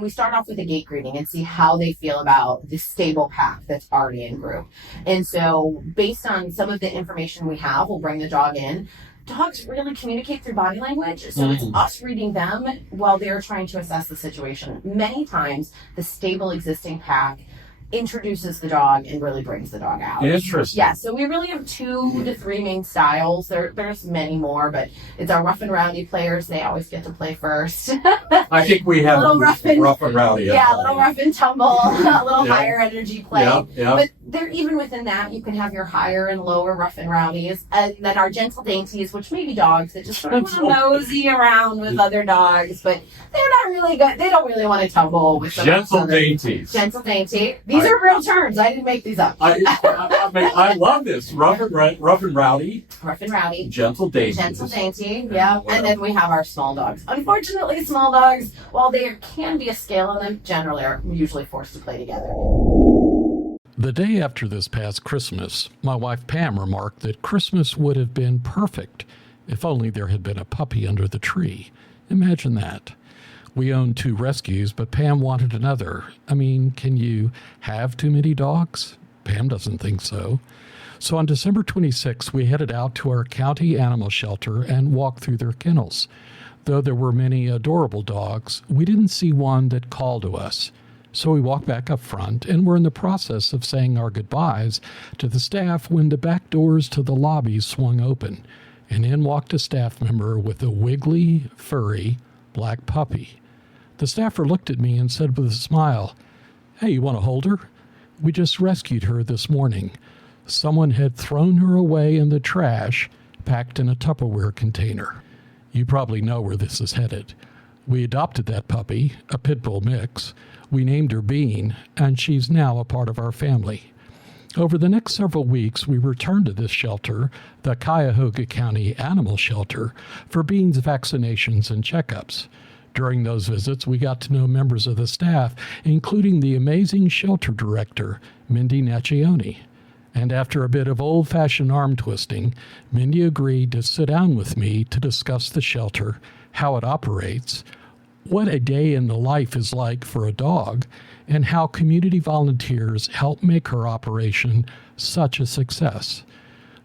and we start off with a gate greeting and see how they feel about the stable pack that's already in group. And so based on some of the information we have, we'll bring the dog in. Dogs really communicate through body language, so it's us reading them while they're trying to assess the situation. Many times, the stable existing pack introduces the dog and really brings the dog out. Interesting. Yeah, so we really have 2 to 3 main styles. There's many more, but it's our rough and rowdy players. They always get to play first. I think we have rough and rowdy. Yeah, a little rough and tumble, a little higher energy play. Yeah. But even within that, you can have your higher and lower rough and rowdies, and then our gentle dainties, which may be dogs that just sort of want to mosey around with other dogs, but they're not really good. They don't really want to tumble with gentle dainties. Gentle dainty. These are real terms. I didn't make these up. I love this. Rough and rowdy. Rough and rowdy. Gentle dainty. Gentle dainty, yeah. And then we have our small dogs. Unfortunately, small dogs, while there can be a scale in them, generally are usually forced to play together. The day after this past Christmas, my wife Pam remarked that Christmas would have been perfect if only there had been a puppy under the tree. Imagine that. We owned 2 rescues, but Pam wanted another. I mean, can you have too many dogs? Pam doesn't think so. So on December 26th, we headed out to our county animal shelter and walked through their kennels. Though there were many adorable dogs, we didn't see one that called to us. So we walked back up front and were in the process of saying our goodbyes to the staff when the back doors to the lobby swung open, and in walked a staff member with a wiggly, furry, black puppy. The staffer looked at me and said with a smile, "Hey, you want to hold her? We just rescued her this morning. Someone had thrown her away in the trash, packed in a Tupperware container." You probably know where this is headed. We adopted that puppy, a pit bull mix. We named her Bean, and she's now a part of our family. Over the next several weeks, we returned to this shelter, the Cuyahoga County Animal Shelter, for Bean's vaccinations and checkups. During those visits, we got to know members of the staff, including the amazing shelter director, Mindy Naccioni. And after a bit of old-fashioned arm twisting, Mindy agreed to sit down with me to discuss the shelter, how it operates, what a day in the life is like for a dog, and how community volunteers help make her operation such a success.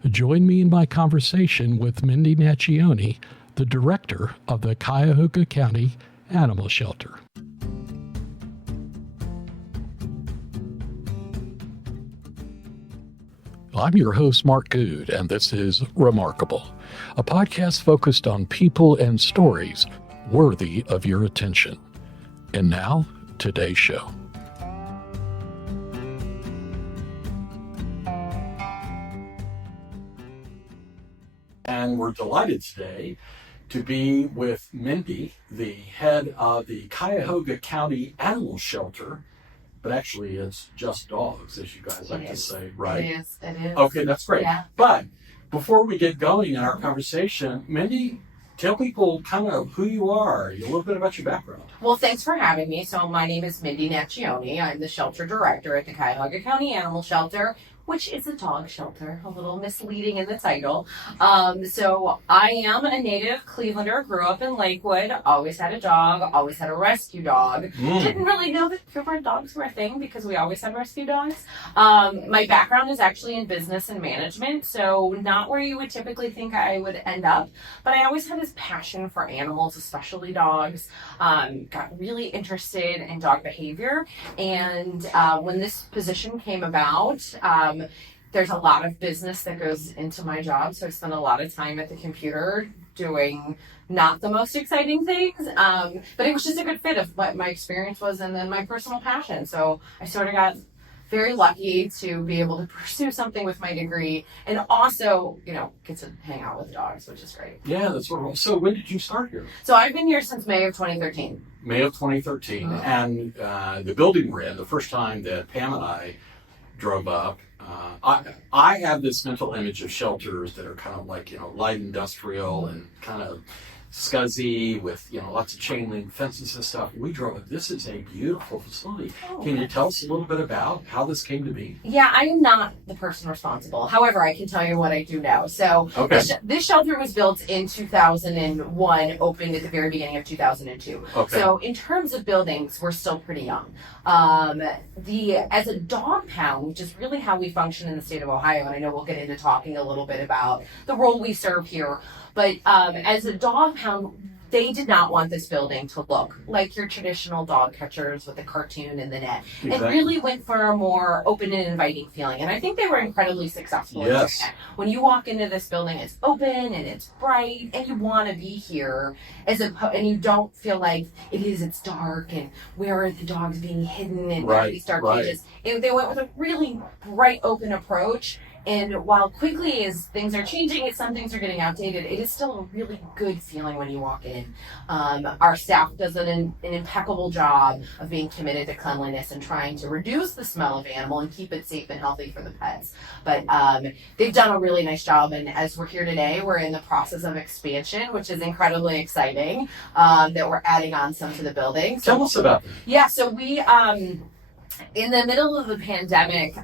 Join me in my conversation with Mindy Naccioni, the director of the Cuyahoga County Animal Shelter. I'm your host, Mark Good, and this is Remarkable, a podcast focused on people and stories worthy of your attention. And now, today's show. And we're delighted today to be with Mindy, the head of the Cuyahoga County Animal Shelter. But actually, it's just dogs, as you guys like to say, right? It is. Okay, that's great. Yeah. But before we get going in our conversation, Mindy, tell people kind of who you are, a little bit about your background. Well, thanks for having me. So my name is Mindy Naccioni. I'm the shelter director at the Cuyahoga County Animal Shelter, which is a dog shelter, a little misleading in the title. So I am a native Clevelander, grew up in Lakewood, always had a dog, always had a rescue dog. Didn't really know that purebred dogs were a thing because we always had rescue dogs. My background is actually in business and management, so not where you would typically think I would end up, but I always had this passion for animals, especially dogs. Got really interested in dog behavior, and when this position came about, there's a lot of business that goes into my job, so I spend a lot of time at the computer doing not the most exciting things, but it was just a good fit of what my experience was and then my personal passion. So I sort of got very lucky to be able to pursue something with my degree and also, get to hang out with dogs, which is great. Yeah, that's what. So when did you start here? So I've been here since May of 2013. May of 2013. Oh. And the building we're in, the first time that Pam and I drove up, I have this mental image of shelters that are kind of like, light industrial and kind of scuzzy with, lots of chain link fences and stuff. We drove it. This is a beautiful facility. Can you tell us a little bit about how this came to be? Yeah, I am not the person responsible. However, I can tell you what I do know. So Okay. this shelter was built in 2001, opened at the very beginning of 2002. Okay. So in terms of buildings, we're still pretty young. As a dog pound, which is really how we function in the state of Ohio, and I know we'll get into talking a little bit about the role we serve here, but as a dog pound, they did not want this building to look like your traditional dog catchers with a cartoon in the net. Exactly. It really went for a more open and inviting feeling. And I think they were incredibly successful in doing Yes. that. When you walk into this building, it's open and it's bright and you want to be here and you don't feel like it's dark and where are the dogs being hidden in these dark cages. They went with a really bright, open approach. And while quickly as things are changing, some things are getting outdated, it is still a really good feeling when you walk in. Our staff does an impeccable job of being committed to cleanliness and trying to reduce the smell of animal and keep it safe and healthy for the pets. But they've done a really nice job. And as we're here today, we're in the process of expansion, which is incredibly exciting, that we're adding on some to the building. Tell us about that. Yeah, so we... in the middle of the pandemic,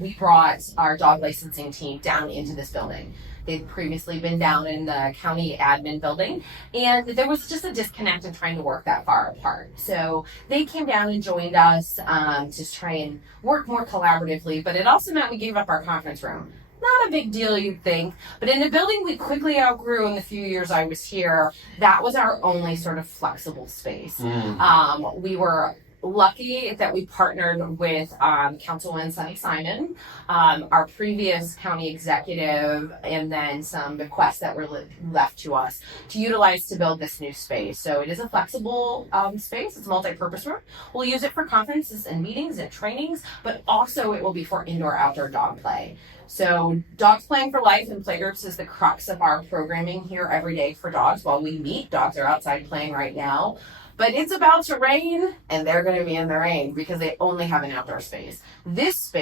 we brought our dog licensing team down into this building. They'd previously been down in the county admin building, and there was just a disconnect in trying to work that far apart. So they came down and joined us to try and work more collaboratively, but it also meant we gave up our conference room. Not a big deal, you'd think, but in a building we quickly outgrew in the few years I was here, that was our only sort of flexible space. We were lucky that we partnered with Councilwoman Sunny Simon, our previous county executive, and then some bequests that were left to us to utilize to build this new space. So it is a flexible space. It's a multi-purpose room. We'll use it for conferences and meetings and trainings, but also it will be for indoor-outdoor dog play. So Dogs Playing for Life and playgroups is the crux of our programming here every day for dogs. While we meet, dogs are outside playing right now. But it's about to rain, and they're going to be in the rain because they only have an outdoor space. This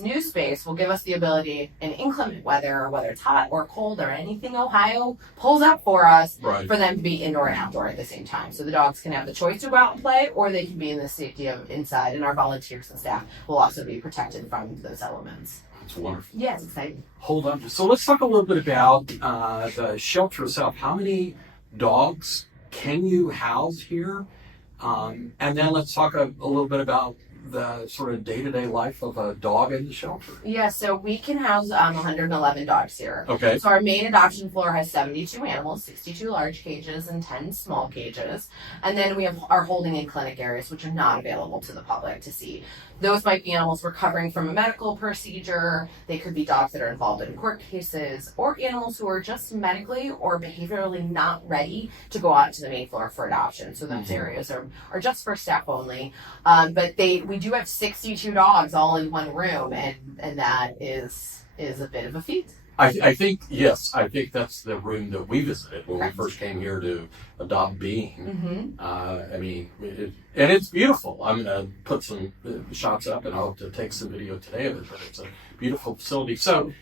new space, will give us the ability in inclement weather, whether it's hot or cold or anything Ohio pulls up for us, for them to be indoor and outdoor at the same time. So the dogs can have the choice to go out and play, or they can be in the safety of inside, and our volunteers and staff will also be protected from those elements. That's wonderful. Yeah, it's exciting. Hold on. So let's talk a little bit about the shelter itself. How many dogs can you house here? And then let's talk a little bit about the sort of day-to-day life of a dog in the shelter. Yeah, so we can house 111 dogs here. Okay. So our main adoption floor has 72 animals, 62 large cages and 10 small cages. And then we have our holding and clinic areas, which are not available to the public to see. Those might be animals recovering from a medical procedure. They could be dogs that are involved in court cases, or animals who are just medically or behaviorally not ready to go out to the main floor for adoption. So those areas are just for staff only. But we do have 62 dogs all in one room, and that is a bit of a feat. I think that's the room that we visited when we first came here to adopt Being. And it's beautiful. I'm going to put some shots up, and I hope to take some video today of it, but it's a beautiful facility. So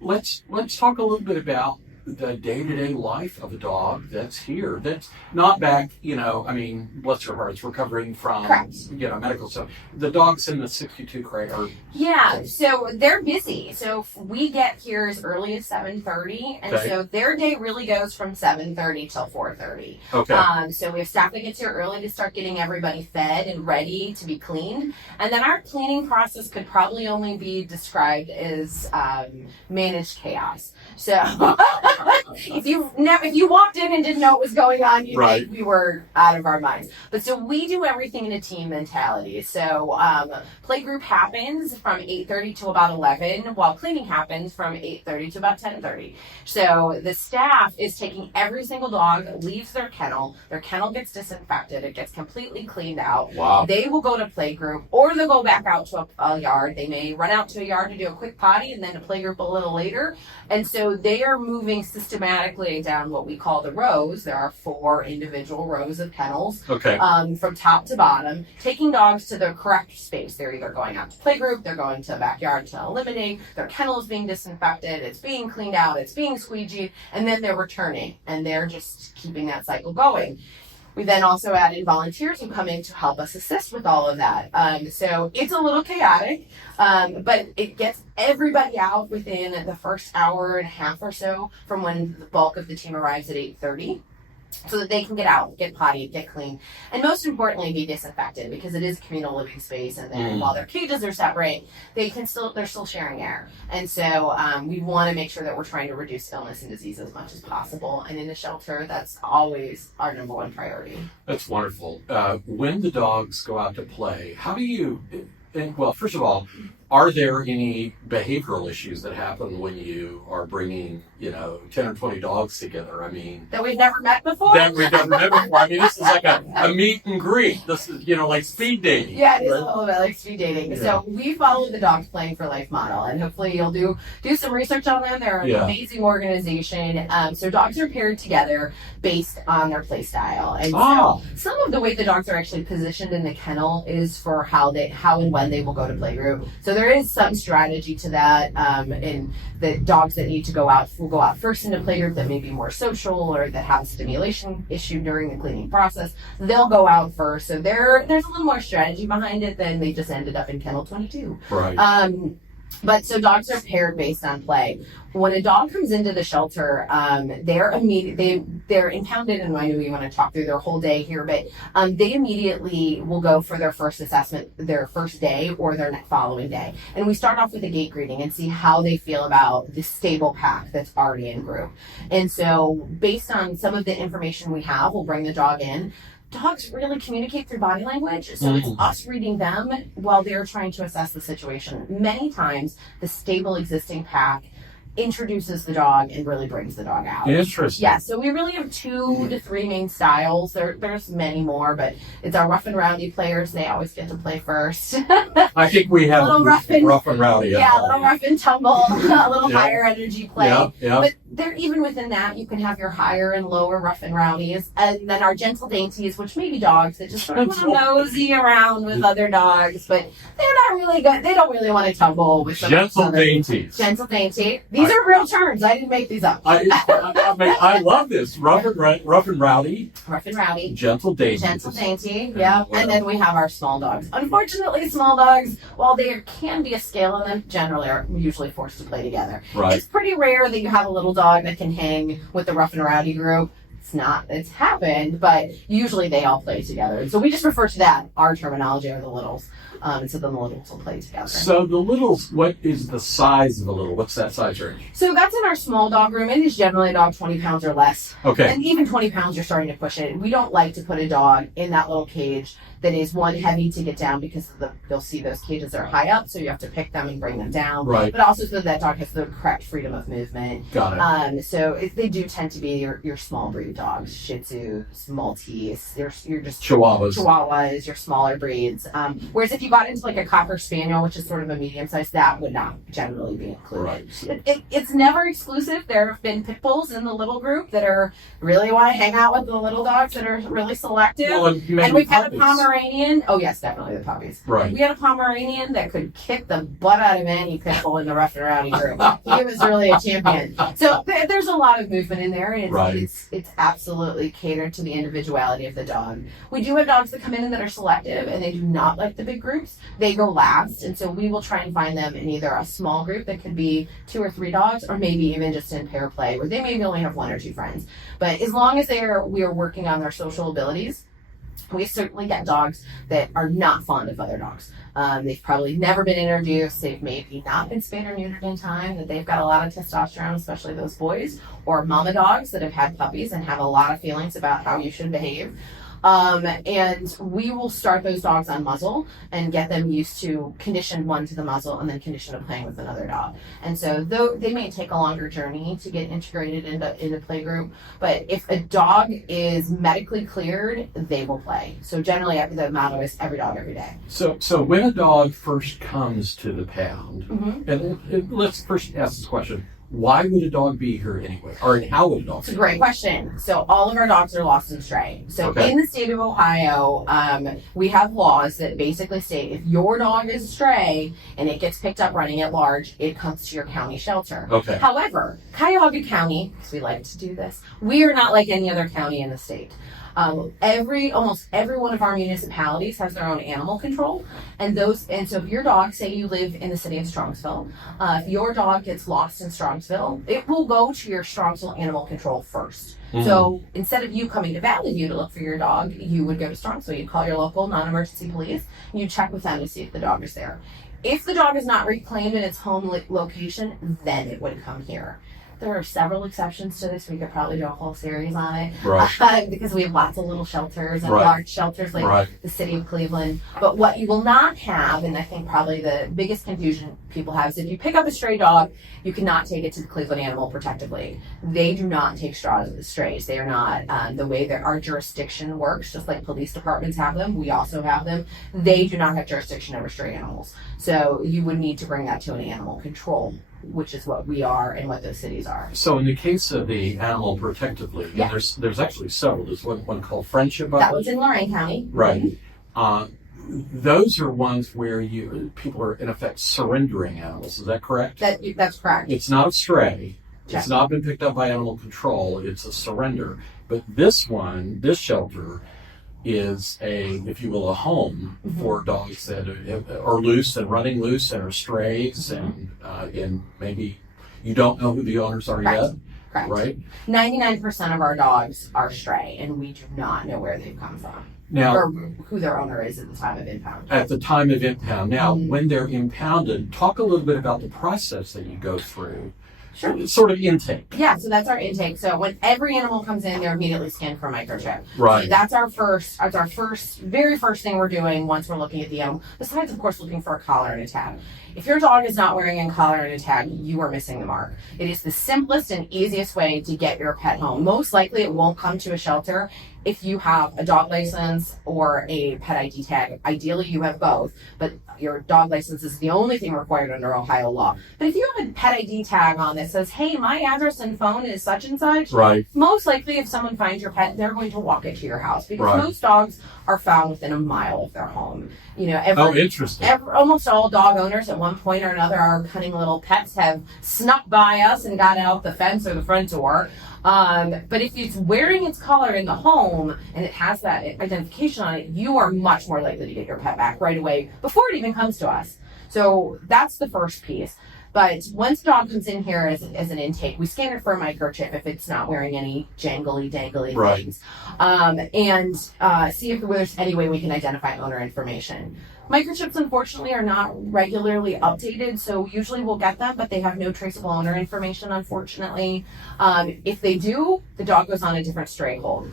let's talk a little bit about the day-to-day life of a dog that's here, that's not back, bless her heart, it's recovering from, medical stuff. The dogs in the 62 crate are... Yeah, so they're busy. So we get here as early as 7:30, and so their day really goes from 7:30 till 4:30. Okay. So we have staff that gets here early to start getting everybody fed and ready to be cleaned. And then our cleaning process could probably only be described as managed chaos. So if you walked in and didn't know what was going on, you'd think we were out of our minds. But so we do everything in a team mentality. So playgroup happens from 8:30 to about 11, while cleaning happens from 8:30 to about 10:30. So the staff is taking every single dog, leaves their kennel gets disinfected, it gets completely cleaned out. Wow. They will go to playgroup, or they'll go back out to a yard. They may run out to a yard to do a quick potty and then to playgroup a little later. And so they are moving systematically down what we call the rows. There are 4 individual rows of kennels, Okay. from top to bottom, taking dogs to the correct space. They're either going out to playgroup, they're going to the backyard to eliminate, their kennel is being disinfected, it's being cleaned out, it's being squeegeed, and then they're returning, and they're just keeping that cycle going. We then also added volunteers who come in to help us assist with all of that. So it's a little chaotic, but it gets everybody out within the first hour and a half or so from when the bulk of the team arrives at 8:30. So that they can get out, get potty, get clean, and most importantly, be disinfected, because it is a communal living space. And then while their cages are separate, they're still sharing air. And so we want to make sure that we're trying to reduce illness and disease as much as possible. And in the shelter, that's always our number one priority. That's wonderful. When the dogs go out to play, how do you? Well, first of all, are there any behavioral issues that happen when you are bringing, 10 or 20 dogs together? I mean, that we've never met before? That we've never met before. I mean, this is like a meet and greet. This is, like speed dating. Yeah, it is a little bit like speed dating. Yeah. So we follow the Dogs Playing for Life model, and hopefully you'll do some research on them. They're an amazing organization. So dogs are paired together based on their play style. And so some of the way the dogs are actually positioned in the kennel is for how and when they will go to playgroup. So there is some strategy to that, and the dogs that need to go out will go out first into playgroup that may be more social or that have a stimulation issue during the cleaning process. They'll go out first. So there's a little more strategy behind it than they just ended up in kennel 22. Right. But so dogs are paired based on play. When a dog comes into the shelter, they're impounded, and I know we want to talk through their whole day here, but they immediately will go for their first assessment, their first day or their following day. And we start off with a gate greeting and see how they feel about the stable pack that's already in group. And so based on some of the information we have, we'll bring the dog in. Dogs really communicate through body language, so it's us reading them while they're trying to assess the situation. Many times, the stable existing pack introduces the dog and really brings the dog out. Interesting. Yeah, so we really have 2 to 3 main styles. There's many more, but it's our rough and rowdy players. They always get to play first. I think we have rough and rowdy. Yeah, a little rough and tumble, a little higher energy play. Yeah. But there, even within that, you can have your higher and lower rough and rowdies, and then our gentle dainties, which may be dogs that just sort of want to nosy around with other dogs, but they're not really good. They don't really want to tumble with some gentle dainties. Gentle dainty. These are real terms. I didn't make these up. I love this. Rough and rowdy. Rough and rowdy. Gentle dainty. Gentle dainty. Yeah. And then we have our small dogs. Unfortunately, small dogs, while there can be a scale on them, generally are usually forced to play together. Right. It's pretty rare that you have a little dog that can hang with the rough and rowdy group. It's happened, but usually they all play together. And so we just refer to that, our terminology, are the littles. And so then the littles will play together. So the littles, what is the size of a little? What's that size range? So that's in our small dog room. It is generally a dog 20 pounds or less. Okay. And even 20 pounds, you're starting to push it. We don't like to put a dog in that little cage that is, one, heavy to get down, because you'll see those cages are high up, so you have to pick them and bring them down. Right. But also so that dog has the correct freedom of movement. Got it. So they do tend to be your small breed dogs, Shih Tzus, Maltese. You're just Chihuahuas, your smaller breeds. Whereas if you got into like a Cocker Spaniel, which is sort of a medium size, that would not generally be included. Right. It's never exclusive. There have been pit bulls in the little group that are really want to hang out with the little dogs that are really selective. Well, and we've had a Pomeranian. Oh yes, definitely the puppies. Right. We had a Pomeranian that could kick the butt out of any pit bull in the rough and rowdy group. He was really a champion. So there's a lot of movement in there, and it's absolutely catered to the individuality of the dog. We do have dogs that come in that are selective, and they do not like the big groups. They go last, and so we will try and find them in either a small group that could be 2 or 3 dogs, or maybe even just in pair play where they maybe only have 1 or 2 friends. But as long as we are working on their social abilities, we certainly get dogs that are not fond of other dogs. They've probably never been introduced. They've maybe not been spayed or neutered in time, that they've got a lot of testosterone, especially those boys, or mama dogs that have had puppies and have a lot of feelings about how you should behave. And we will start those dogs on muzzle and get them used to condition one to the muzzle and then condition to playing with another dog. And so though they may take a longer journey to get integrated into playgroup, but if a dog is medically cleared, they will play. So generally the motto is every dog, every day. So when a dog first comes to the pound, and let's first ask this question. why would a dog be here anyway? Or how would a dog It's a be great here? question. So all of our dogs are lost and stray. So Okay. in the state of Ohio, we have laws that basically state if your dog is stray and it gets picked up running at large, it comes to your county shelter. Okay. However, Cuyahoga County, because we like to do this, we are not like any other county in the state. Almost every one of our municipalities has their own animal control, and so if your dog, say you live in the city of Strongsville, if your dog gets lost in Strongsville, it will go to your Strongsville animal control first. So instead of you coming to Valley View to look for your dog, you would go to Strongsville. You'd call your local non-emergency police, and you'd check with them to see if the dog is there. If the dog is not reclaimed in its home location, then it would come here. There are several exceptions to this. We could probably do a whole series on it. Right. Because we have lots of little shelters and Right. large shelters like Right. the city of Cleveland. But what you will not have, and I think probably the biggest confusion people have, is if you pick up a stray dog, you cannot take it to the Cleveland Animal Protective League. They do not take strays. They are not, the way that our jurisdiction works, just like police departments have them, we also have them. They do not have jurisdiction over stray animals. So you would need to bring that to an animal control, which is what we are and what those cities are. So in the case of the Animal Protective League, Yeah. and there's actually several. There's one called Friendship. That was in Lorain County. Right. Those are ones where people are in effect surrendering animals. Is that correct? That's correct. It's not a stray. Yeah. It's not been picked up by animal control. It's a surrender. But this shelter, is if you will, a home for dogs that are loose and running loose and are strays, and maybe you don't know who the owners are Correct. yet. Correct. Right. 99% of our dogs are stray, and we do not know where they've come from Now, or who their owner is at the time of impound. at the time of impound. Now, when they're impounded, talk a little bit about the process that you go through. Sure. It's sort of intake. Yeah, so that's our intake. So when every animal comes in, they're immediately scanned for microchip. Right. So that's our very first thing we're doing once we're looking at the animal, besides, of course, looking for a collar and a tag. If your dog is not wearing a collar and a tag, you are missing the mark. It is the simplest and easiest way to get your pet home. Most likely it won't come to a shelter if you have a dog license or a pet ID tag. Ideally you have both, but your dog license is the only thing required under Ohio law. But if you have a pet ID tag on that says, hey, my address and phone is such and such, Right. most likely if someone finds your pet, they're going to walk it to your house, because Right. most dogs are found within a mile of their home. Interesting. Almost all dog owners at one point or another, our cunning little pets have snuck by us and got out the fence or the front door. But if it's wearing its collar in the home and it has that identification on it, you are much more likely to get your pet back right away before it even comes to us. So that's the first piece. But once the dog comes in here as an intake, we scan it for a microchip if it's not wearing any jangly, dangly Right. things, and see if there's any way we can identify owner information. Microchips, unfortunately, are not regularly updated, so usually we'll get them, but they have no traceable owner information, unfortunately. If they do, the dog goes on a different stray hold.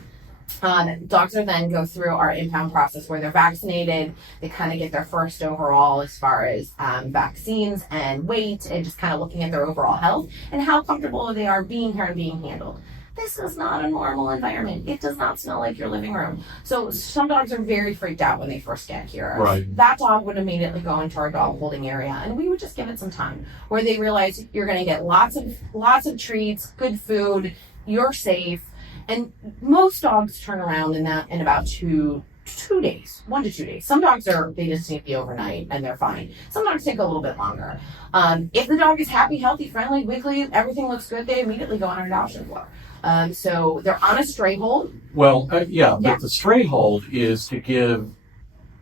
Dogs are then go through our impound process where they're vaccinated. They kind of get their first overall as far as vaccines and weight, and just kind of looking at their overall health and how comfortable they are being here and being handled. This is not a normal environment. It does not smell like your living room. So some dogs are very freaked out when they first get here. Right. That dog would immediately go into our dog holding area, and we would just give it some time where they realize you're going to get lots of treats, good food, you're safe. And most dogs turn around in about 2 days, 1 to 2 days. Some dogs they just need to be overnight and they're fine. Some dogs take a little bit longer. If the dog is happy, healthy, friendly, wiggly, everything looks good, they immediately go on our adoption floor. So they're on a stray hold. Well, Yeah. but the stray hold is to give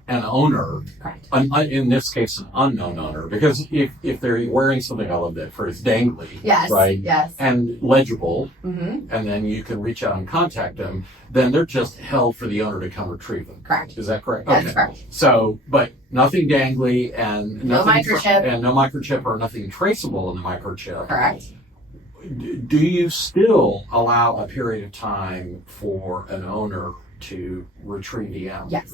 an owner, Correct. in this case, an unknown owner, because if they're wearing something, I love that phrase, dangly, Yes. right, Yes. and legible, Mm-hmm. and then you can reach out and contact them, then they're just held for the owner to come retrieve them. Correct. Is that correct? That's Okay. correct. So, but nothing dangly and No nothing microchip. and no microchip or nothing traceable in the microchip. Correct. Do you still allow a period of time for an owner to retrieve the animal? Yes.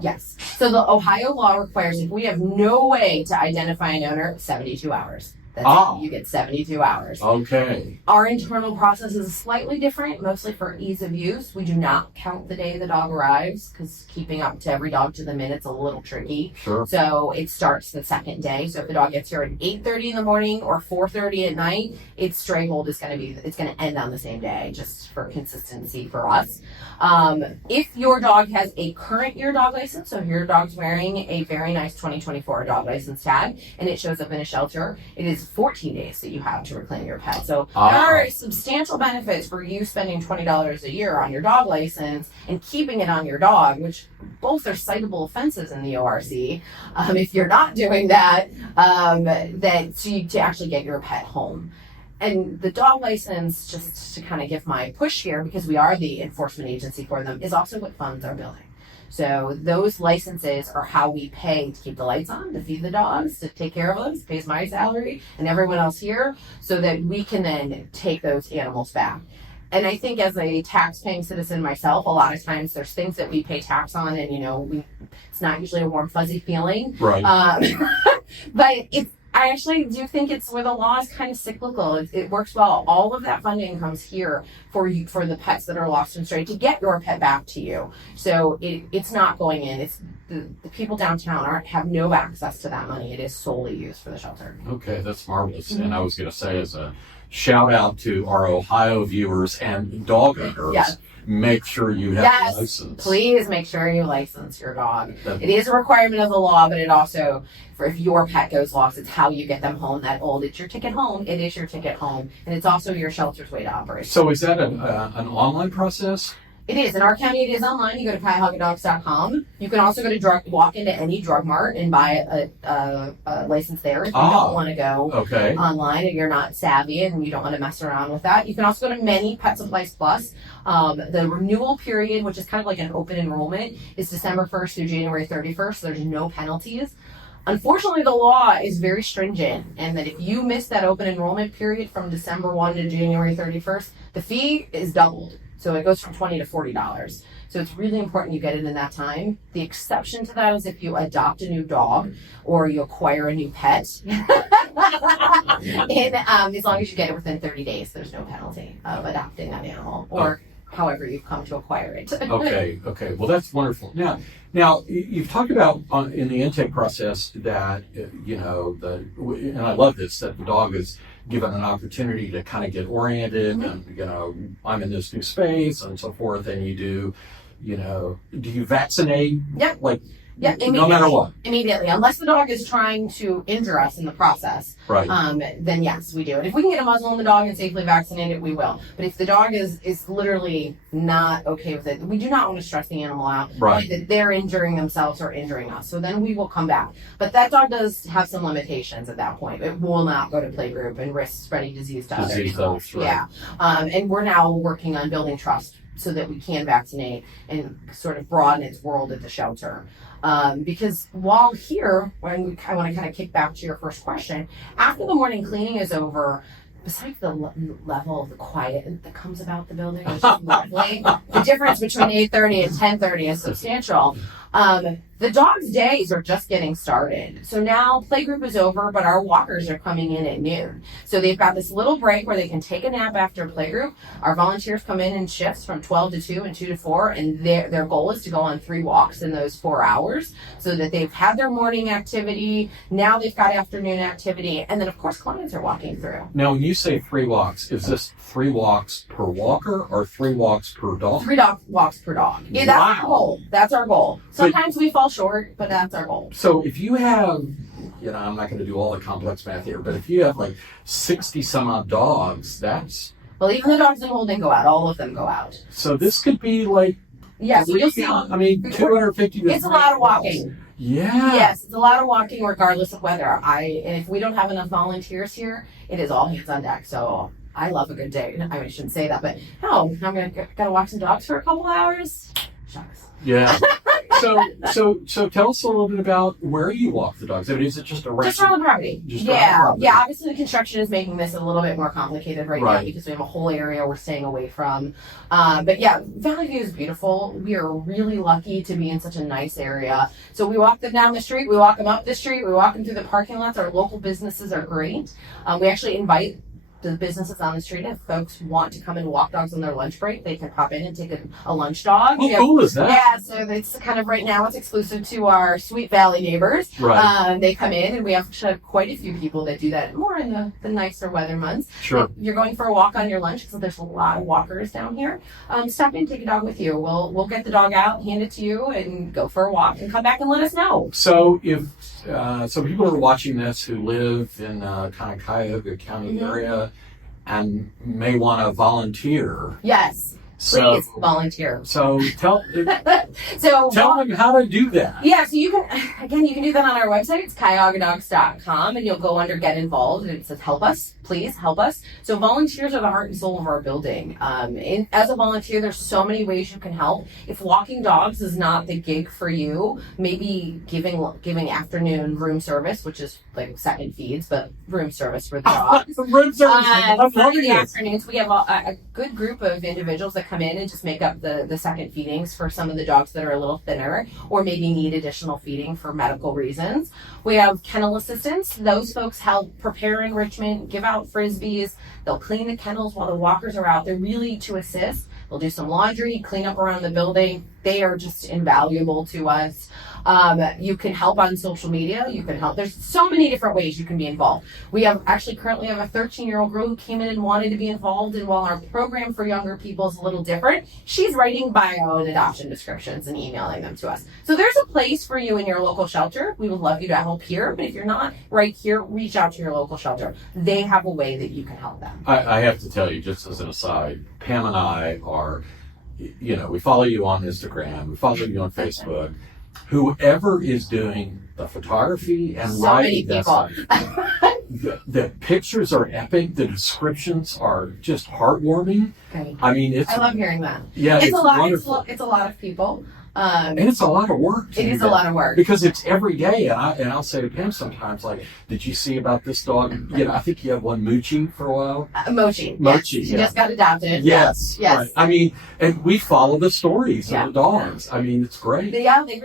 Yes. So the Ohio law requires if we have no way to identify an owner, 72 hours. That's Ah. it. You get 72 hours. Okay. Our internal process is slightly different, mostly for ease of use. We do not count the day the dog arrives because keeping up to every dog to the minute's a little tricky. Sure. So it starts the second day. So if the dog gets here at 8:30 in the morning or 4:30 at night, its stray hold is going to end on the same day, just for consistency for us. If your dog has a current year dog license, so your dog's wearing a very nice 2024 dog license tag, and it shows up in a shelter, it is 14 days that you have to reclaim your pet. So there are substantial benefits for you spending $20 a year on your dog license and keeping it on your dog, which both are citable offenses in the ORC. If you're not doing that, to actually get your pet home. And the dog license, just to kind of give my push here, because we are the enforcement agency for them, is also what funds our building. So those licenses are how we pay to keep the lights on, to feed the dogs, to take care of them, pays my salary and everyone else here, so that we can then take those animals back. And I think as a tax-paying citizen myself, a lot of times there's things that we pay tax on, and it's not usually a warm, fuzzy feeling. Right. But I actually do think it's where the law is kind of cyclical. It works well. All of that funding comes here for the pets that are lost and stray to get your pet back to you. So it's not going in. It's the people downtown have no access to that money. It is solely used for the shelter. Okay, that's marvelous. And I was going to say, as a shout out to our Ohio viewers and dog owners, Yes. make sure you have a license. Please make sure you license your dog. It is a requirement of the law, but it also, if your pet goes lost, it's how you get them home that old. It's your ticket home. It is your ticket home. And it's also your shelter's way to operate. So is that an online process? It is. In our county, it is online. You go to CuyahogaDogs.com. You can also go to walk into any drug mart and buy a license there if you don't want to go online and you're not savvy and you don't want to mess around with that. You can also go to many Pet Supplies Plus. The renewal period, which is kind of like an open enrollment, is December 1st through January 31st. There's no penalties. Unfortunately, the law is very stringent, and that if you miss that open enrollment period from December 1 to January 31st, the fee is doubled. So it goes from $20 to $40. So it's really important you get it in that time. The exception to that is if you adopt a new dog or you acquire a new pet. And as long as you get it within 30 days, there's no penalty of adopting that animal or however you've come to acquire it. Okay. Well, that's wonderful. Now you've talked about in the intake process that, and I love this, that the dog is given an opportunity to kind of get oriented and, I'm in this new space and so forth. And do you vaccinate? Yep. No matter what. Immediately, unless the dog is trying to injure us in the process. Right. Then yes, we do. And if we can get a muzzle on the dog and safely vaccinate it, we will. But if the dog is literally not okay with it, we do not want to stress the animal out. Right. That they're injuring themselves or injuring us. So then we will come back. But that dog does have some limitations at that point. It will not go to playgroup and risk spreading disease to other animals. Right. Yeah. And we're now working on building trust so that we can vaccinate and sort of broaden its world at the shelter. Because while here, I want to kind of kick back to your first question, after the morning cleaning is over, besides the level of the quiet that comes about the building, which is lovely, the difference between 8:30 and 10:30 is substantial. The dog's days are just getting started. So now playgroup is over, but our walkers are coming in at noon. So they've got this little break where they can take a nap after playgroup. Our volunteers come in shifts from 12 to 2 and 2 to 4, and their goal is to go on 3 walks in those 4 hours so that they've had their morning activity. Now they've got afternoon activity, and then of course clients are walking through. Now, when you say 3 walks, is this 3 walks per walker or 3 walks per dog? 3 walks per dog. Yeah, that's our goal. That's our goal. Sometimes we fall short, but that's our goal. So if you have, I'm not going to do all the complex math here, but if you have 60 some odd dogs, that's... Well, even the dogs in holding go out. All of them go out. So this could be Yes, you'll see. 250 to It's a lot of walking. Yeah. Yes, it's a lot of walking regardless of weather. And if we don't have enough volunteers here, it is all hands on deck. So I love a good day. I shouldn't say that, but I'm gotta walk some dogs for a couple hours. Shucks. Yeah. So tell us a little bit about where you walk the dogs. I mean, is it just a Just around the property. Just around the property. Yeah. Obviously, the construction is making this a little bit more complicated right now because we have a whole area we're staying away from. But yeah, Valley View is beautiful. We are really lucky to be in such a nice area. So we walk them down the street, we walk them up the street, we walk them through the parking lots. Our local businesses are great. We actually invite the businesses on the street, if folks want to come and walk dogs on their lunch break, they can pop in and take a lunch dog. How cool is that? Yeah, so it's kind of right now it's exclusive to our Sweet Valley neighbors. Right. They come in, and we have quite a few people that do that more in the nicer weather months. Sure. If you're going for a walk on your lunch, because there's a lot of walkers down here. Stop in, take a dog with you. We'll get the dog out, hand it to you, and go for a walk, and come back and let us know. So if some people are watching this who live in kind of Cuyahoga County area and may want to volunteer. Yes. Please volunteer. So tell them how to do that. Yeah, so you can do that on our website. It's CuyahogaDogs.com, and you'll go under Get Involved, and it says Help Us. Please help us. So volunteers are the heart and soul of our building. As a volunteer, there's so many ways you can help. If walking dogs is not the gig for you, maybe giving afternoon room service, which is like second feeds, but room service for the dogs. Room service. I'm loving the it. afternoons, we have a good group of individuals that come in and just make up the second feedings for some of the dogs that are a little thinner or maybe need additional feeding for medical reasons. We have kennel assistants. Those folks help prepare enrichment, give out frisbees. They'll clean the kennels while the walkers are out. They're really to assist. They'll do some laundry, clean up around the building. They are just invaluable to us. You can help on social media. You can help. There's so many different ways you can be involved. We currently have a 13-year-old girl who came in and wanted to be involved. And while our program for younger people is a little different, she's writing bio and adoption descriptions and emailing them to us. So there's a place for you in your local shelter. We would love you to help here. But if you're not right here, reach out to your local shelter. They have a way that you can help them. I have to tell you, just as an aside, Pam and I are, we follow you on Instagram, we follow you on Facebook. Whoever is doing the photography and writing, the pictures are epic. The descriptions are just heartwarming. Okay. I mean, I love hearing that. Yeah, it's a lot. wonderful. It's a lot of people. And it's a lot of work. It is a lot of work because it's every day. And I'll say to Pam sometimes, like, "Did you see about this dog? I think you have one Moochie for a while." Mochi. Mochi. Yes. She just got adopted. Yes. Yes. Right. I mean, and we follow the stories of the dogs. I mean, it's great. They really.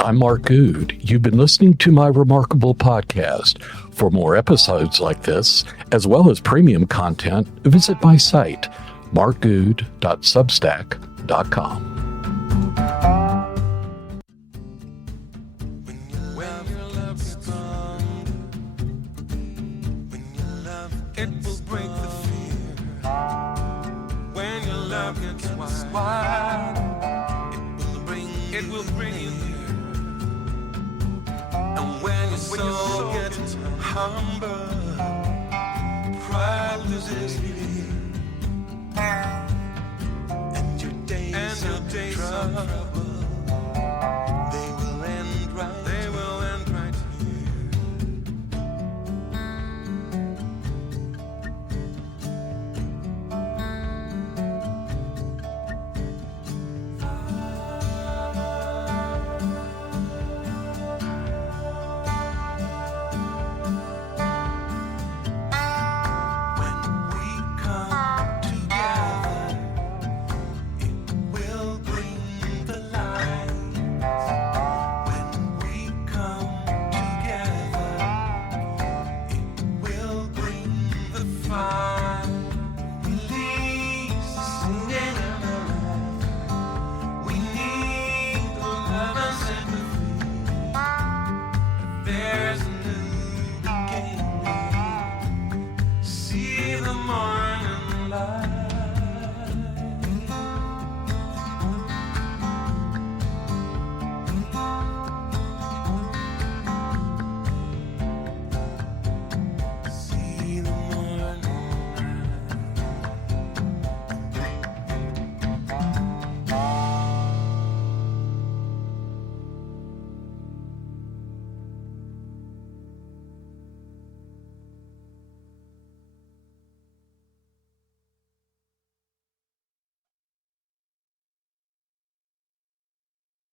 I'm Mark Good. You've been listening to my remarkable podcast. For more episodes like this, as well as premium content, visit my site, markgood.substack.com. It will break the fear. When your love gets wide, it will bring you near. And when your soul gets humble, pride loses fear. And your days of trouble